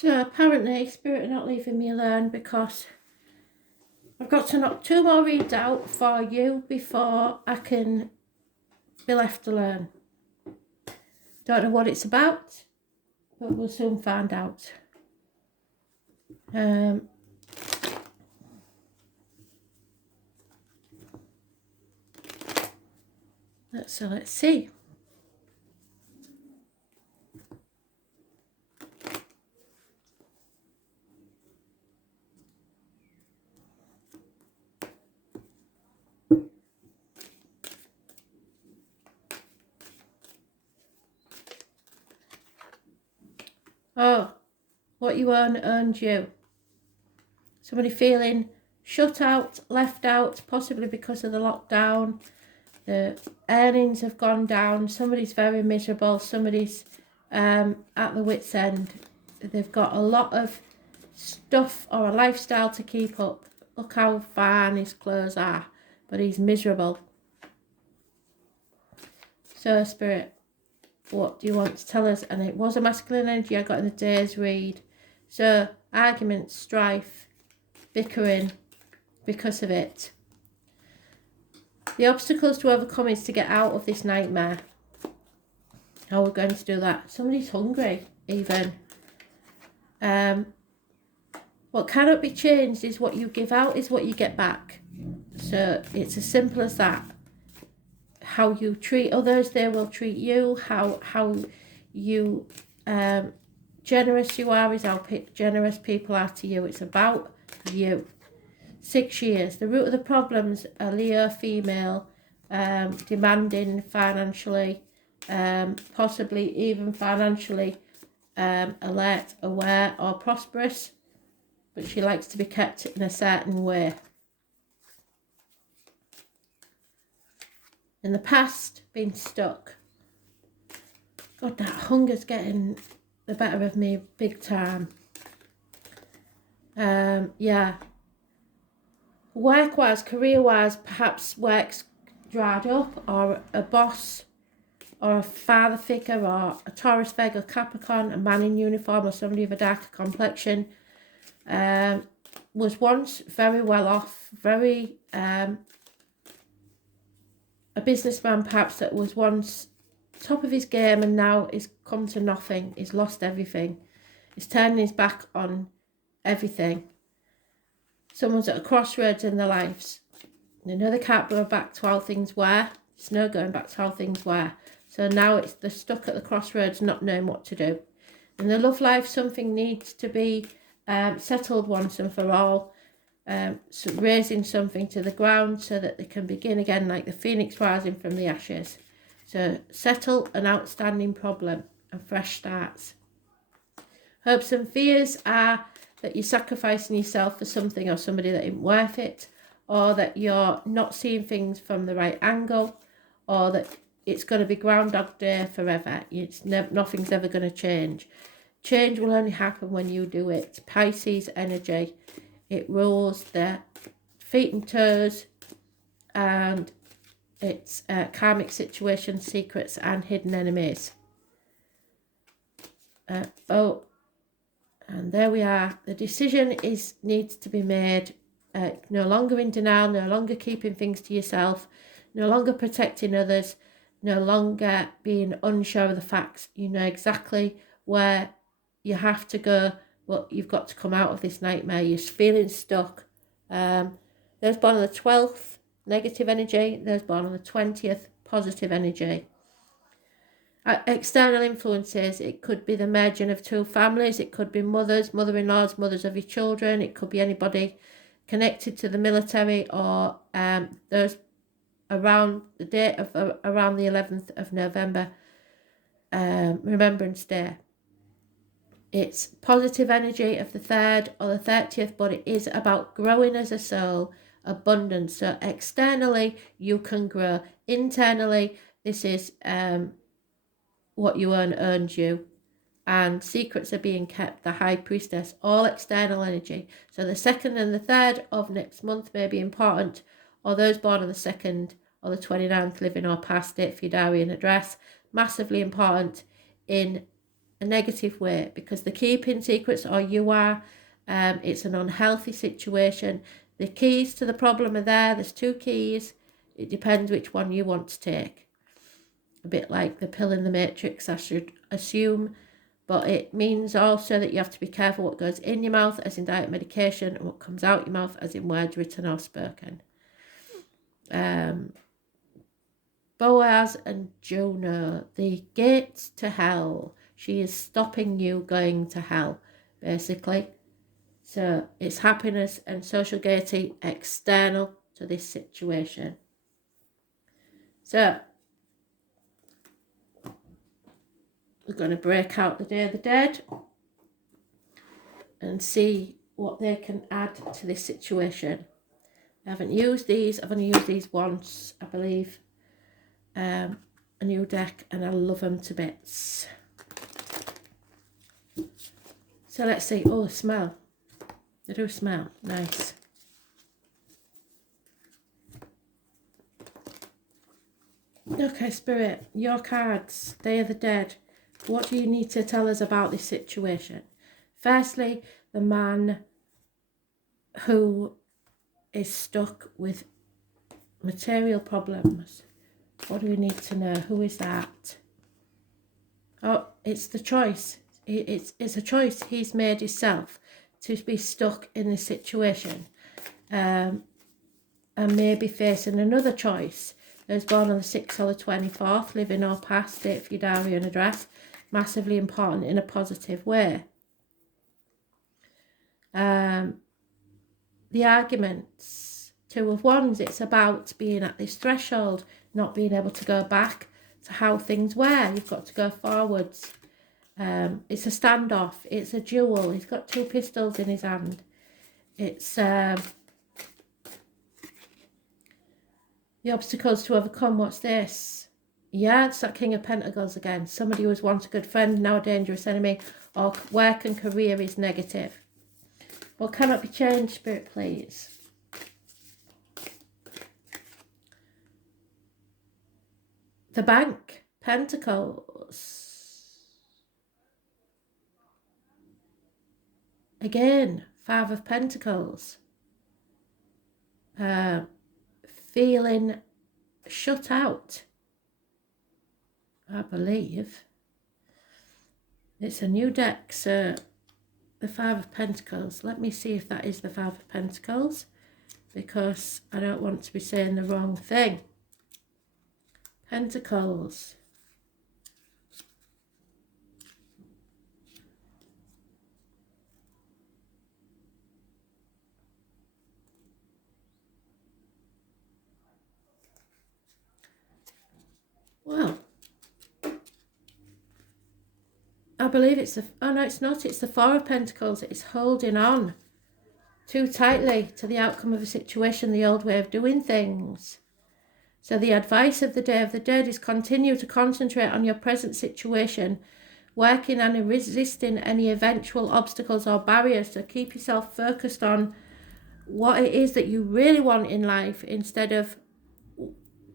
So apparently Spirit are not leaving me alone because I've got to knock 2 more reads out for you before I can be left alone. Don't know what it's about, but we'll soon find out. Let's see. Oh, what you earn earned you. Somebody feeling shut out, left out, possibly because of the lockdown. The earnings have gone down. Somebody's very miserable. Somebody's at the wit's end. They've got a lot of stuff or a lifestyle to keep up. Look how fine his clothes are, but he's miserable. So Spirit, what do you want to tell us? And it was a masculine energy I got in the day's read. So arguments, strife, bickering because of it. The obstacles to overcome is to get out of this nightmare. How we're going to do that? Somebody's hungry even. What cannot be changed is what you give out is what you get back. So it's as simple as that. How you treat others, they will treat you. How you generous you are is how generous people are to you. It's about you. 6 years. The root of the problems are Leo female, demanding financially, possibly even financially alert, aware or prosperous, but she likes to be kept in a certain way. In the past, been stuck. God, that hunger's getting the better of me big time. Yeah. Work-wise, career-wise, perhaps work's dried up, or a boss, or a father figure, or a Taurus, Virgo, Capricorn, a man in uniform, or somebody of a darker complexion, was once very well off, very a businessman perhaps that was once top of his game and now is come to nothing, he's lost everything, he's turning his back on everything. Someone's at a crossroads in their lives. They know they can't go back to how things were. There's no going back to how things were. So now they're stuck at the crossroads not knowing what to do. In the love life, something needs to be settled once and for all. So raising something to the ground so that they can begin again like the phoenix rising from the ashes. So settle an outstanding problem and fresh starts. Hopes and fears are that you're sacrificing yourself for something or somebody that isn't worth it, or that you're not seeing things from the right angle, or that it's going to be Groundhog Day forever. Nothing's ever going to change. Change will only happen when you do it. Pisces energy. It rules the feet and toes, and it's karmic situations, secrets and hidden enemies. And there we are. The decision needs to be made. No longer in denial, no longer keeping things to yourself, no longer protecting others, no longer being unsure of the facts. You know exactly where you have to go, but you've got to come out of this nightmare. You're feeling stuck. Those born on the 12th, negative energy. Those born on the 20th, positive energy. External influences, it could be the merging of two families, it could be mothers, mother-in-laws, mothers of your children, it could be anybody connected to the military, or those around the date of around the 11th of November, Remembrance Day. It's positive energy of the 3rd or the 30th, but it is about growing as a soul, abundance. So externally, you can grow. Internally, this is what you earn earns you, and secrets are being kept. The High Priestess, all external energy. So the 2nd and the 3rd of next month may be important, or those born on the 2nd or the 29th, living or past, date for your diary and address, massively important in a negative way, because they're keeping secrets, or you are. It's an unhealthy situation. The keys to the problem are there. There's 2 keys. It depends which one you want to take. A bit like the pill in the Matrix, I should assume. But it means also that you have to be careful what goes in your mouth, as in diet medication, and what comes out your mouth, as in words written or spoken. Boaz and Juno, the gates to hell. She is stopping you going to hell, basically. So it's happiness and social gaiety external to this situation. So we're going to break out the Day of the Dead and see what they can add to this situation. I haven't used these. I've only used these once, I believe. A new deck, and I love them to bits. So let's see. Oh, smell. They do smell nice. Okay, Spirit, your cards, Day of the Dead. What do you need to tell us about this situation? Firstly, the man who is stuck with material problems. What do we need to know? Who is that? Oh, it's the choice. It's a choice he's made himself to be stuck in this situation, and maybe facing another choice. Those born on the 6th or the 24th, living or past, date for your diary and address, massively important in a positive way. The arguments, 2 of Wands, it's about being at this threshold, not being able to go back to how things were. You've got to go forwards. It's a standoff. It's a duel. He's got 2 pistols in his hand. It's the obstacles to overcome. What's this? Yeah, it's that King of Pentacles again. Somebody who was once a good friend, now a dangerous enemy, or work and career is negative. What cannot be changed, Spirit, please? The Bank, Pentacles. Again, 5 of Pentacles. Feeling shut out, I believe. It's a new deck, so the 5 of Pentacles. Let me see if that is the 5 of Pentacles, because I don't want to be saying the wrong thing. Pentacles. Well, I believe it's the, oh no, it's not, it's the 4 of Pentacles. It's holding on too tightly to the outcome of a situation, the old way of doing things. So the advice of the Day of the Dead is continue to concentrate on your present situation, working and resisting any eventual obstacles or barriers. So keep yourself focused on what it is that you really want in life, instead of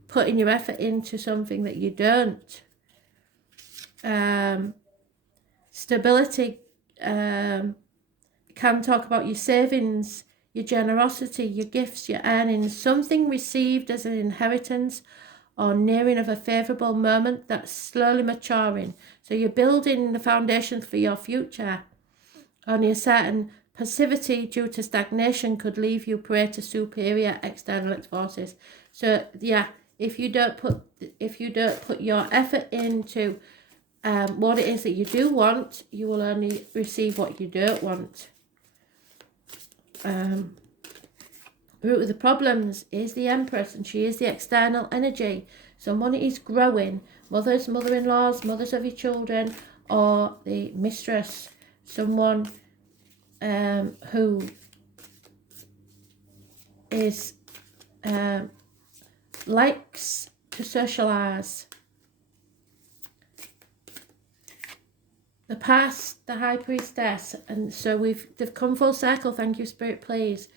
putting your effort into something that you don't. Stability can talk about your savings, your generosity, your gifts, your earnings, something received as an inheritance or nearing of a favourable moment that's slowly maturing. So you're building the foundation for your future. Only a certain passivity due to stagnation could leave you prey to superior external forces. So yeah, if you don't put your effort into what it is that you do want, you will only receive what you don't want. Root of the problems is the Empress, and she is the external energy. So money is growing. Mothers, mother-in-laws, mothers of your children, or the mistress, someone who is likes to socialize. The past, the High Priestess, and so they've come full circle. Thank you, Spirit, please.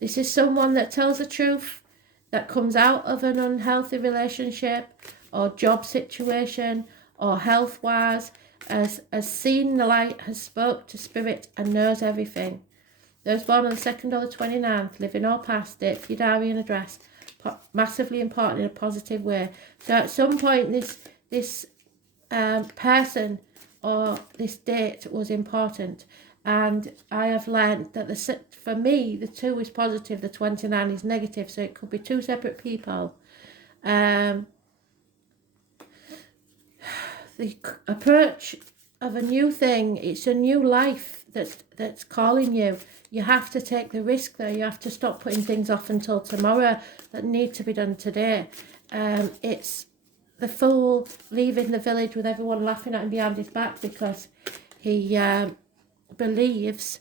This is someone that tells the truth, that comes out of an unhealthy relationship or job situation or health-wise, has seen the light, has spoke to spirit and knows everything. Those born on the 2nd or the 29th, living or past it, for your diary and address, massively important in a positive way. So at some point this person or this date was important, and I have learned that for me the 2 is positive, the 29 is negative, so it could be 2 separate people. The approach of a new thing, it's a new life that's calling you. You have to take the risk though. You have to stop putting things off until tomorrow that need to be done today. It's the fool leaving the village with everyone laughing at him behind his back because he believes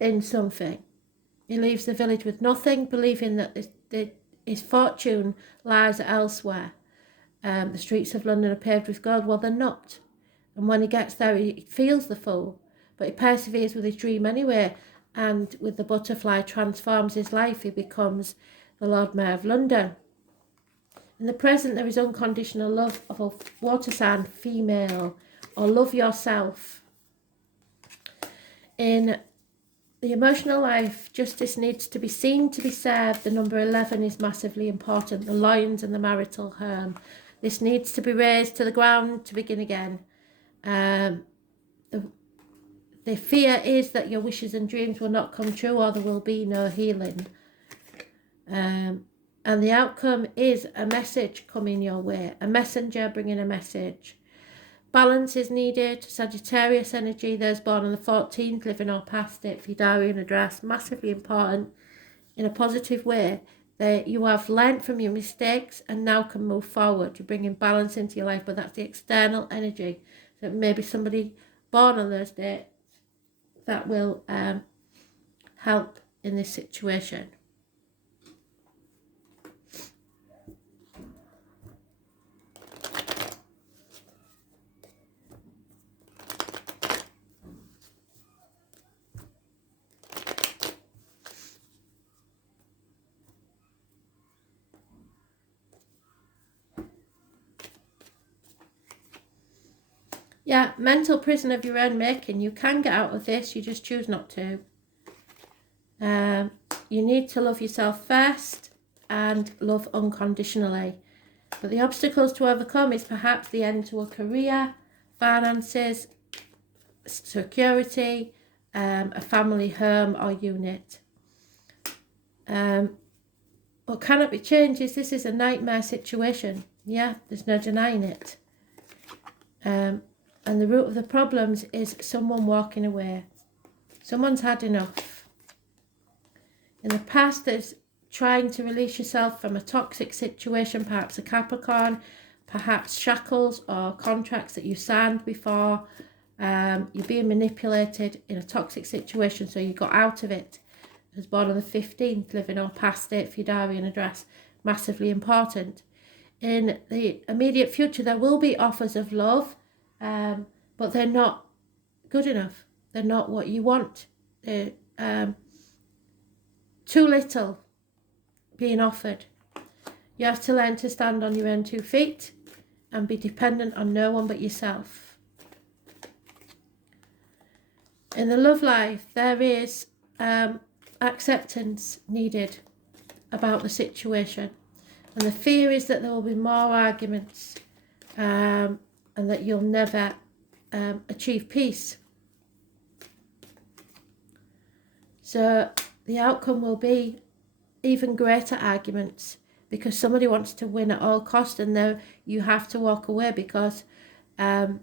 in something. He leaves the village with nothing, believing that his fortune lies elsewhere. The streets of London are paved with gold. Well, they're not. And when he gets there, he feels the fool, but he perseveres with his dream anyway. And with the butterfly, transforms his life. He becomes the Lord Mayor of London. In the present, there is unconditional love of a water sign female, or love yourself. In the emotional life, justice needs to be seen to be served. The number 11 is massively important. The lions and the marital home. This needs to be raised to the ground to begin again. The fear is that your wishes and dreams will not come true, or there will be no healing. And the outcome is a message coming your way, a messenger bringing a message. Balance is needed. Sagittarius energy, those born on the 14th, living or past it, for your diary and address, massively important in a positive way. That you have learnt from your mistakes and now can move forward. You're bringing balance into your life, but that's the external energy. So maybe somebody born on those dates that will help in this situation. Yeah, mental prison of your own making. You can get out of this, you just choose not to. You need to love yourself first and love unconditionally. But the obstacles to overcome is perhaps the end to a career, finances, security, a family home or unit. What cannot be changed is this is a nightmare situation. Yeah, there's no denying it. And the root of the problems is someone walking away. Someone's had enough. In the past, there's trying to release yourself from a toxic situation, perhaps a Capricorn, perhaps shackles or contracts that you signed before. You're being manipulated in a toxic situation, so you got out of it. Was born on the 15th, living or past it, for your diary and address, massively important. In the immediate future, there will be offers of love, but they're not good enough. They're not what you want. They're too little being offered. You have to learn to stand on your own 2 feet and be dependent on no one but yourself. In the love life, there is acceptance needed about the situation. And the fear is that there will be more arguments and that you'll never achieve peace. So the outcome will be even greater arguments because somebody wants to win at all costs, and now you have to walk away because they'll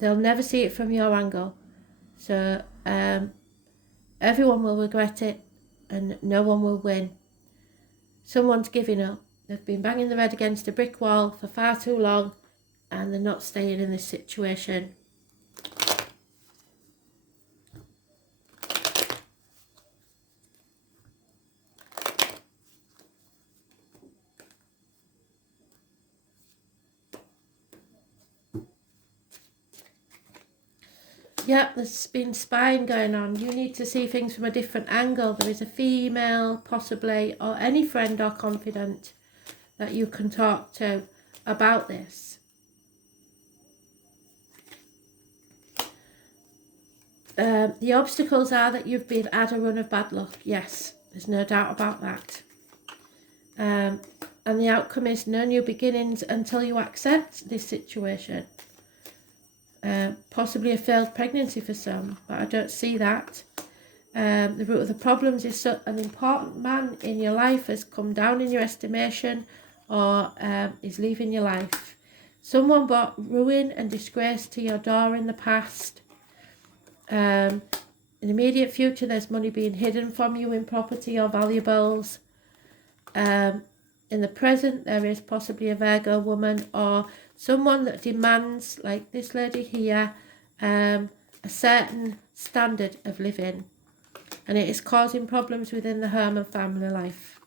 never see it from your angle. So everyone will regret it and no one will win. Someone's giving up. They've been banging their head against a brick wall for far too long and they're not staying in this situation. Yeah, there's been spying going on. You need to see things from a different angle. There is a female, possibly, or any friend or confidant that you can talk to about this. The obstacles are that you've had a run of bad luck. Yes, there's no doubt about that. And the outcome is no new beginnings until you accept this situation. Possibly a failed pregnancy for some, but I don't see that. The root of the problems is an important man in your life has come down in your estimation, or is leaving your life. Someone brought ruin and disgrace to your door in the past. In the immediate future, there's money being hidden from you in property or valuables. In the present, there is possibly a Virgo woman or someone that demands, like this lady here, a certain standard of living. And it is causing problems within the home and family life.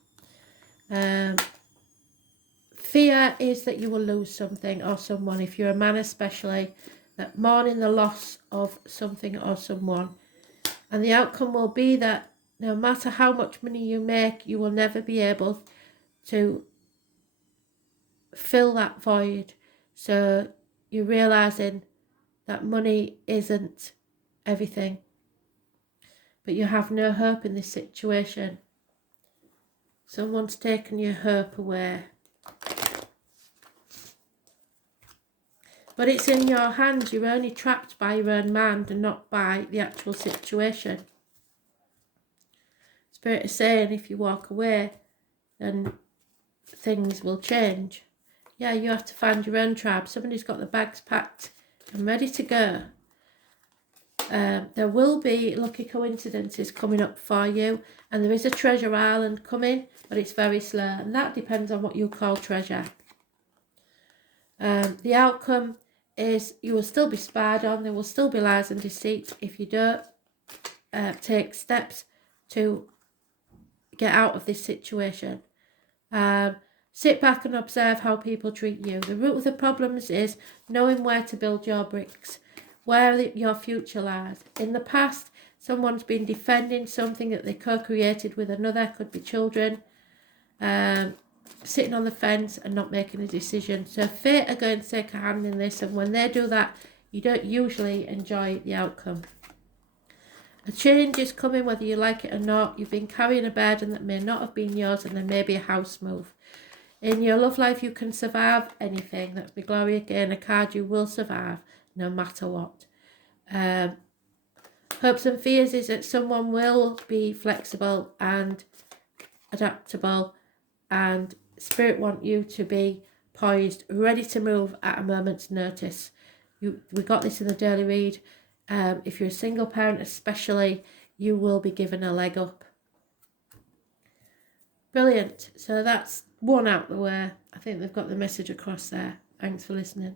Fear is that you will lose something or someone, if you're a man especially, that mourning the loss of something or someone. And the outcome will be that no matter how much money you make, you will never be able to fill that void. So you're realising that money isn't everything. But you have no hope in this situation. Someone's taken your hope away. But it's in your hands. You're only trapped by your own mind and not by the actual situation. Spirit is saying if you walk away, then things will change. Yeah, you have to find your own tribe. Somebody's got the bags packed and ready to go. There will be lucky coincidences coming up for you, and there is a treasure island coming, but it's very slow, and that depends on what you call treasure. The outcome is you will still be spied on. There will still be lies and deceit if you don't take steps to get out of this situation. Sit back and observe how people treat you. The root of the problems is knowing where to build your bricks, where your future lies. In the past, someone's been defending something that they co-created with another, could be children, sitting on the fence and not making a decision. So fate are going to take a hand in this, and when they do that, you don't usually enjoy the outcome. A change is coming whether you like it or not. You've been carrying a burden that may not have been yours, and there may be a house move. In your love life, you can survive anything. That's the Glory again, a card you will survive no matter what. Hopes and fears is that someone will be flexible and adaptable, and Spirit want you to be poised, ready to move at a moment's notice. We got this in the daily read. If you're a single parent especially, you will be given a leg up. Brilliant. So that's one out the way. I think they've got the message across there. Thanks for listening.